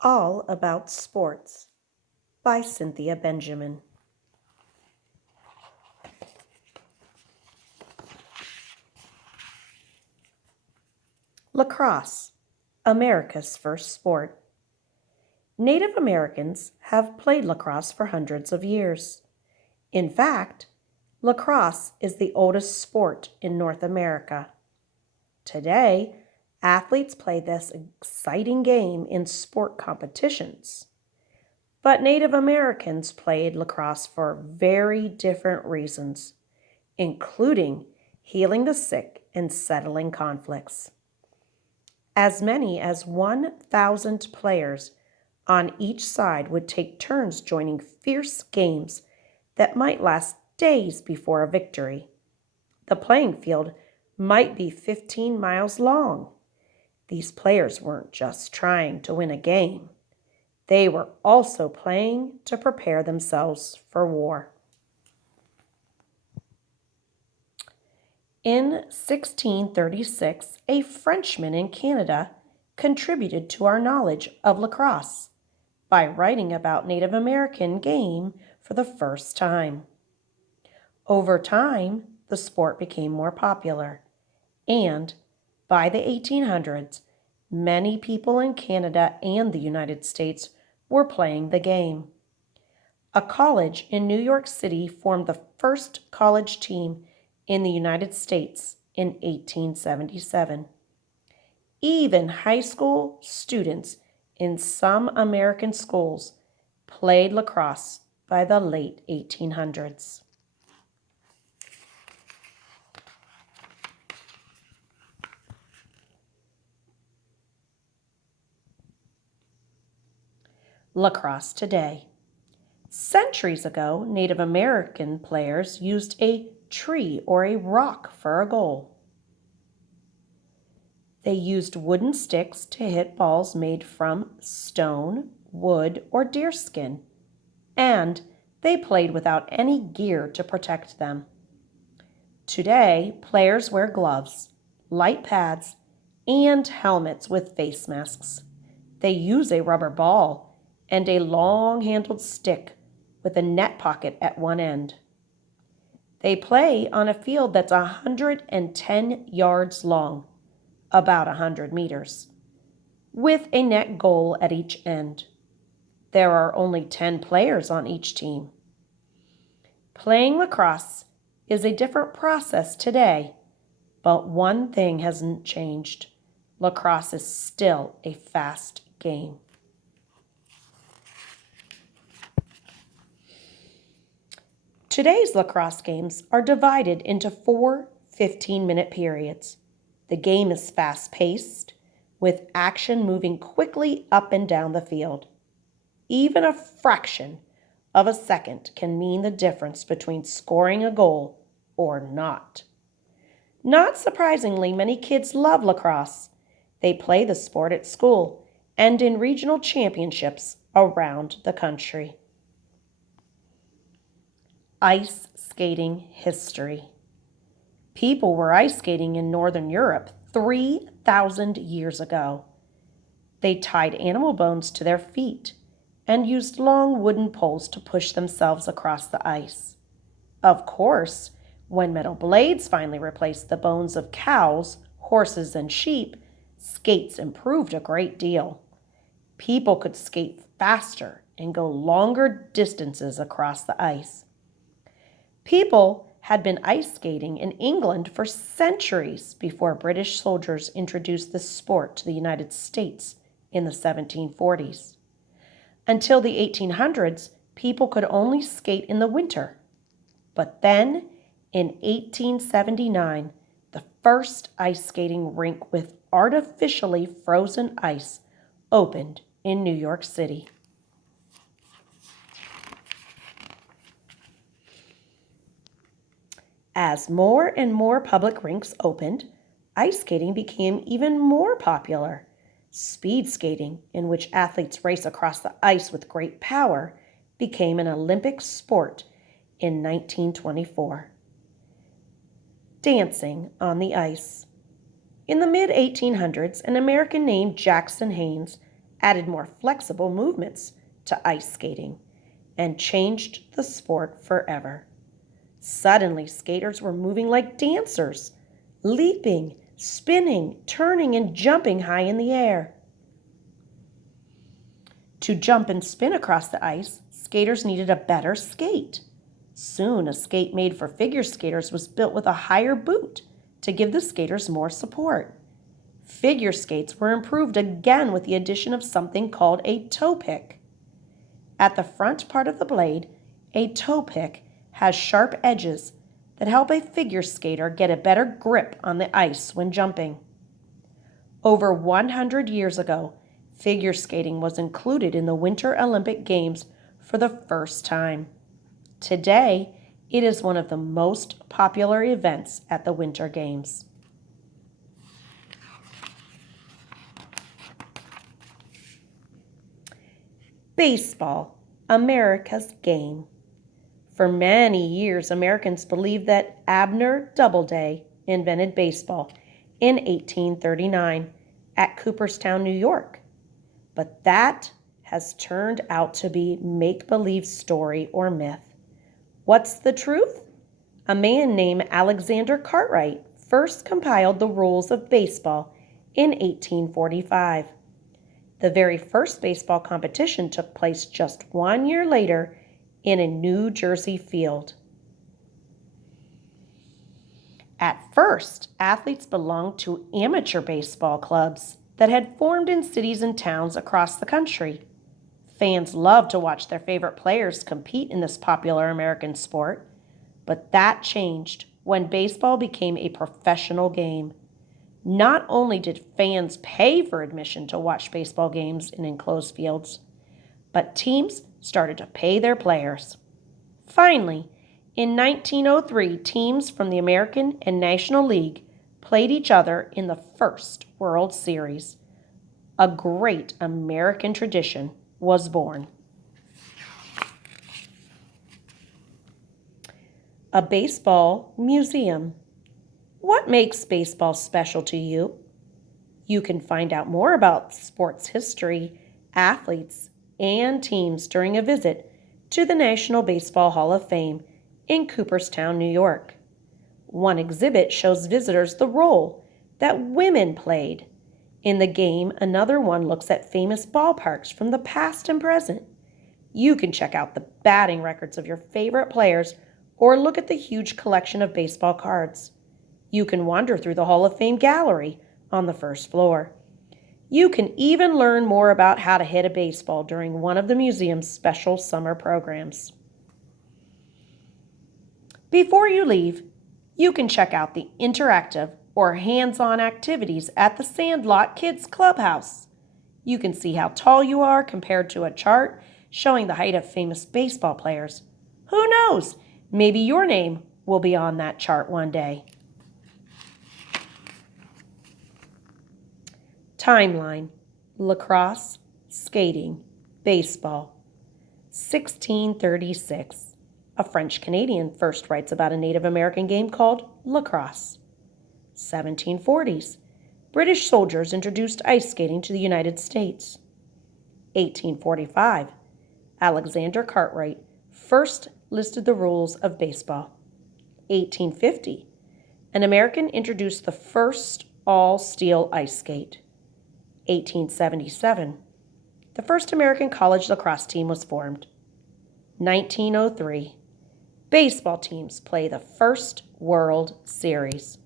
All About Sports by Cynthia Benjamin. Lacrosse, America's first sport. Native Americans have played lacrosse for hundreds of years. In fact, lacrosse is the oldest sport in North America. Today, athletes play this exciting game in sport competitions. But Native Americans played lacrosse for very different reasons, including healing the sick and settling conflicts. As many as 1,000 players on each side would take turns joining fierce games that might last days before a victory. The playing field might be 15 miles long. These players weren't just trying to win a game. They were also playing to prepare themselves for war. In 1636, a Frenchman in Canada contributed to our knowledge of lacrosse by writing about Native American game for the first time. Over time, the sport became more popular, and by the 1800s, many people in Canada and the United States were playing the game. A college in New York City formed the first college team in the United States in 1877. Even high school students in some American schools played lacrosse by the late 1800s. Lacrosse today. Centuries ago, Native American players used a tree or a rock for a goal. They used wooden sticks to hit balls made from stone, wood, or deerskin, and they played without any gear to protect them. Today, players wear gloves, light pads, and helmets with face masks. They use a rubber ball and a long-handled stick with a net pocket at one end. They play on a field that's 110 yards long, about 100 meters, with a net goal at each end. There are only 10 players on each team. Playing lacrosse is a different process today, but one thing hasn't changed. Lacrosse is still a fast game. Today's lacrosse games are divided into 4 15-minute periods. The game is fast-paced, with action moving quickly up and down the field. Even a fraction of a second can mean the difference between scoring a goal or not. Not surprisingly, many kids love lacrosse. They play the sport at school and in regional championships around the country. Ice skating history. People were ice skating in Northern Europe 3,000 years ago. They tied animal bones to their feet and used long wooden poles to push themselves across the ice. Of course, when metal blades finally replaced the bones of cows, horses, and sheep, skates improved a great deal. People could skate faster and go longer distances across the ice. People had been ice skating in England for centuries before British soldiers introduced the sport to the United States in the 1740s. Until the 1800s, people could only skate in the winter. But then, in 1879, the first ice skating rink with artificially frozen ice opened in New York City. As more and more public rinks opened, ice skating became even more popular. Speed skating, in which athletes race across the ice with great power, became an Olympic sport in 1924. Dancing on the ice. In the mid-1800s, an American named Jackson Haynes added more flexible movements to ice skating and changed the sport forever. Suddenly, skaters were moving like dancers, leaping, spinning, turning, and jumping high in the air. To jump and spin across the ice, skaters needed a better skate. Soon, a skate made for figure skaters was built with a higher boot to give the skaters more support. Figure skates were improved again with the addition of something called a toe pick. At the front part of the blade, a toe pick has sharp edges that help a figure skater get a better grip on the ice when jumping. Over 100 years ago, figure skating was included in the Winter Olympic Games for the first time. Today, it is one of the most popular events at the Winter Games. Baseball, America's game. For many years, Americans believed that Abner Doubleday invented baseball in 1839 at Cooperstown, New York. But that has turned out to be make-believe story or myth. What's the truth? A man named Alexander Cartwright first compiled the rules of baseball in 1845. The very first baseball competition took place just 1 year later in a New Jersey field. At first, athletes belonged to amateur baseball clubs that had formed in cities and towns across the country. Fans loved to watch their favorite players compete in this popular American sport, but that changed when baseball became a professional game. Not only did fans pay for admission to watch baseball games in enclosed fields, but teams started to pay their players. Finally, in 1903, teams from the American and National League played each other in the first World Series. A great American tradition was born. A baseball museum. What makes baseball special to you? You can find out more about sports history, athletes, and teams during a visit to the National Baseball Hall of Fame in Cooperstown, New York. One exhibit shows visitors the role that women played in the game. Another one looks at famous ballparks from the past and present. You can check out the batting records of your favorite players or look at the huge collection of baseball cards. You can wander through the Hall of Fame gallery on the first floor. You can even learn more about how to hit a baseball during one of the museum's special summer programs. Before you leave, you can check out the interactive or hands-on activities at the Sandlot Kids Clubhouse. You can see how tall you are compared to a chart showing the height of famous baseball players. Who knows? Maybe your name will be on that chart one day. Timeline: lacrosse, skating, baseball. 1636. A French-Canadian first writes about a Native American game called lacrosse. 1740s. British soldiers introduced ice skating to the United States. 1845. Alexander Cartwright first listed the rules of baseball. 1850. An American introduced the first all-steel ice skate. 1877. The first American college lacrosse team was formed. 1903. Baseball teams play the first World Series.